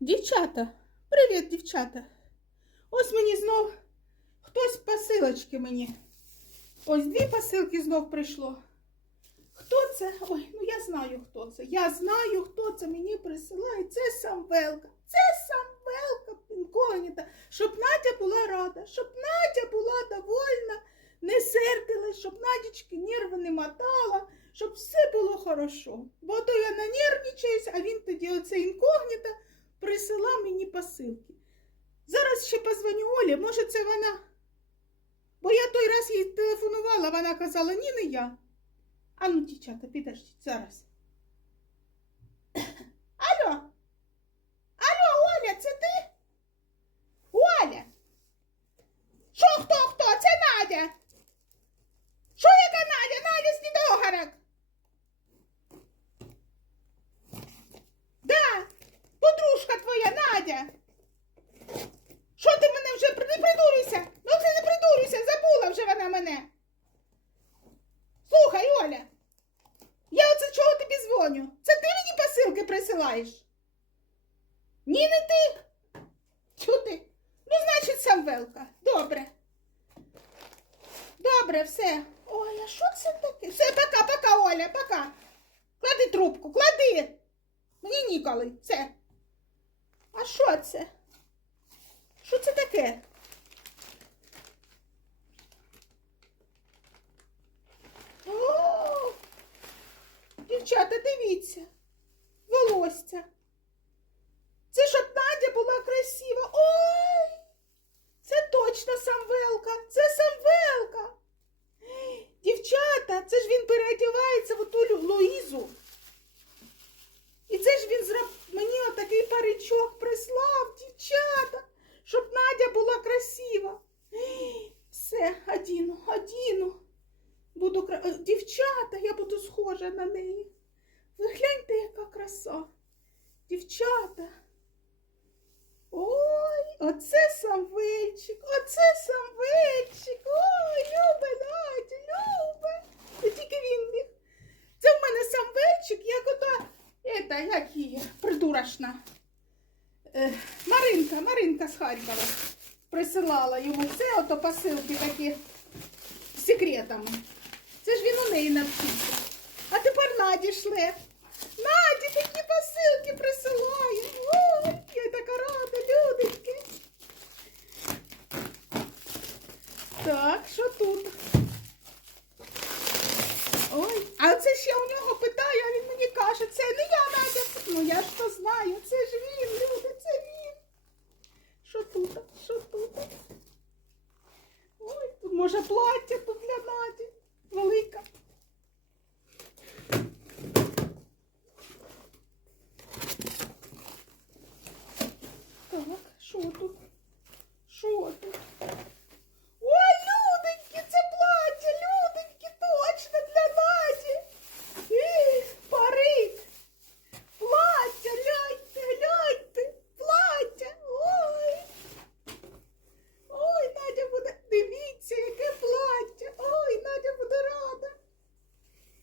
Дівчата, привіт, дівчата. Ось мені знов хтось посилочки мені. Ось дві посилки знов прийшло. Хто це? Ой, ну я знаю, хто це. Я знаю, хто це мені присилає. Це Самвелка. Це Самвелка інкогніта. Щоб Надя була рада, щоб Надя була довольна, не сердилась, щоб Надічки нерви не мотала, щоб все було хорошо. Бо то я нанервничаюсь, а він тоді оце інкогніта присила мені посилки. Зараз ще позвоню Олі, може це вона. Бо я той раз їй телефонувала, вона казала, ні, не я. А ну, дівчата, підождіть зараз. Алло? Алло, Оля, це ти? Оля? Що хто хто? Це Надя. Що яка Надя? Надя з Недогорок. Да, подружка твоя Надя. Що ти мене вже при- не придурюйся? Ну ти не придурюйся, забула вже вона мене. Слухай, Оля, я оце чого тобі дзвоню? Це ти мені посилки присилаєш? Ні, не ти. Чути? Ну, значить, Самвелка. Добре. Добре, все. А що це таке? Все, пока, пока, Оля, пока. Клади трубку, клади. Мені ніколи. Все. А що це? Що це таке? О! Дівчата, дивіться. Волосся. Це щоб Надя була красива. Ой! Це точно Самвелка. Це Самвелка. Ей, Дівчата, це ж він переодягається в ту Лю- І це ж він зроб... мені отакий паричок прислав, дівчата, щоб Надя була красива. Все, одіну, одіну. Буду кра... е, Дівчата, я буду схожа на неї. Ви гляньте, яка краса. Дівчата. Ой, оце самвельчик, оце самвельчик. Ой, любе, Надя, любе. Це тільки він міг. Це в мене самвельчик, як ота, ета, як її, придурашна. Е, Маринка, Маринка з Харкова присилала йому це, ото посилки такі з секретами. Це ж він у неї навчився. А тепер Наді шле. Наді такі посилки присилає. Ой, я така рада, люденьки. Так, що тут? Ой, а це ще у нього питаю, а він мені каже, це не я Надя. Ну я ж то знаю, це ж він, люди, це він. Що тут? Що тут? Ой, тут може плаття тут для Наді. Велика. Так, що тут? Що тут? Ой, люденьки, це плаття, люденьки, точно для Наді. Ih, парик. Плаття, гляньте, гляньте, плаття. Ой. Ой, Надя буде, дивіться, яке плаття. Ой, Надя буде рада.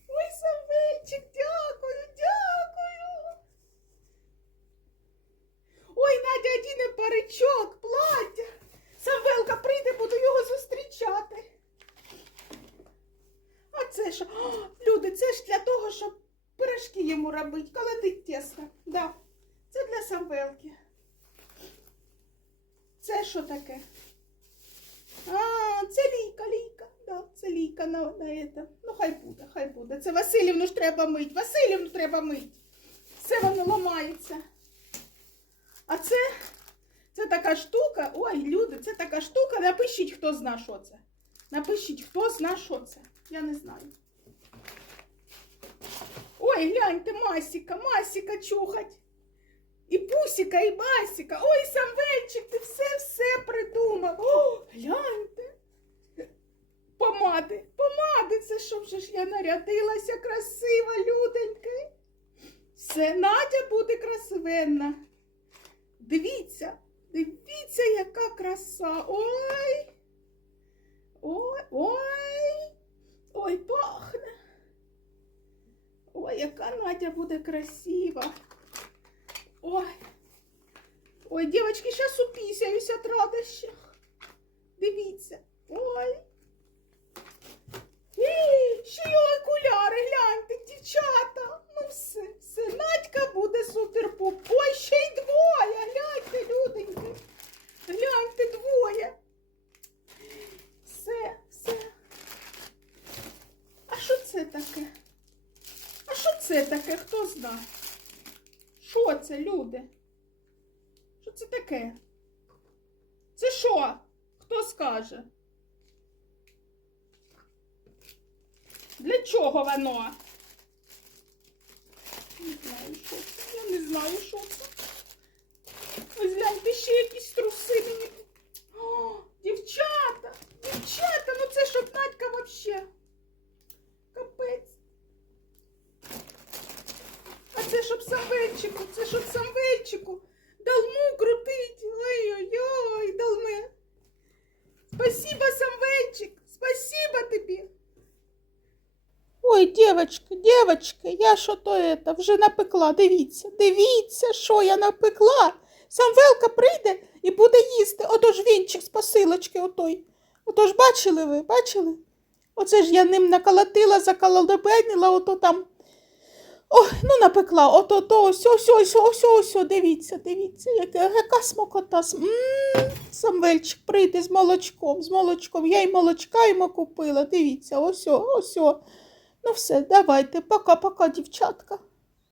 Ой, Самвельчик, дякую, дякую. Ой, Надя одіне плаття. Самвелка прийде, буду його зустрічати. А це що? О, люди, це ж для того, щоб пирожки йому робити, колотить тісто. Да. Це для Самвелки. Це що таке? А, це лійка, лійка. Да, це лійка на, на это. Ну, хай буде, хай буде. Це Васильівну ж треба мить. Васильівну треба мить. Все воно ламається. А це, це така штука. Ой, люди, це така штука. Напишіть, хто зна, що це. Напишіть, хто зна, що це. Я не знаю. Ой, гляньте, Масіка, Масіка чухать. І Пусіка, і Масіка. Ой, Самвельчик, ти все-все придумав. О, гляньте. Помади, помади, це що вже ж я нарядилася красива, люденьки. Все, Надя буде красивенна. Дивіться, дивіться, яка краса. Ой. Ой, ой. Ой, пахне. Ой, яка Надя буде красива. Ой. Ой, дівчатки, зараз упісяюсь від радощів. Дивіться. Ой. Ій, Ще й окуляри, гляньте, дівчата. Ну все, все, Надька буде супер-пуп. Ой, ще й двоє, гляньте, люденьки. Гляньте, двоє. Все, все. А що це таке? А що це таке? Хто знає? Що це, люди? Що це таке? Це що? Хто скаже? Для чого воно? Не знаю, що це. Я не знаю, що це. Ось гляньте, ще якісь труси мені. О, дівчата! Дівчата, ну це щоб Надька вообще. Капець. А це щоб самвельчику, це щоб самвельчику. Далму крутить. Ой-ой-ой, далме. Спасибо, самвельчик. Спасибо тобі. Ой, дівчатка, дівчатка, я що то это, вже напекла. Дивіться, дивіться, що я напекла. Самвелка прийде і буде їсти. Отож вінчик з посилочки отой. Отож бачили ви, бачили? Оце ж я ним наколотила, заколодобенила, ото там. Ой, ну напекла, ото то ось ось ось ось ось, дивіться, дивіться, яка, яка смокота. Мм, Самвельчик прийде з молочком, з молочком. Я й молочка йому купила. Дивіться, ось ось. Ну все, давайте, пока-пока, дівчатка.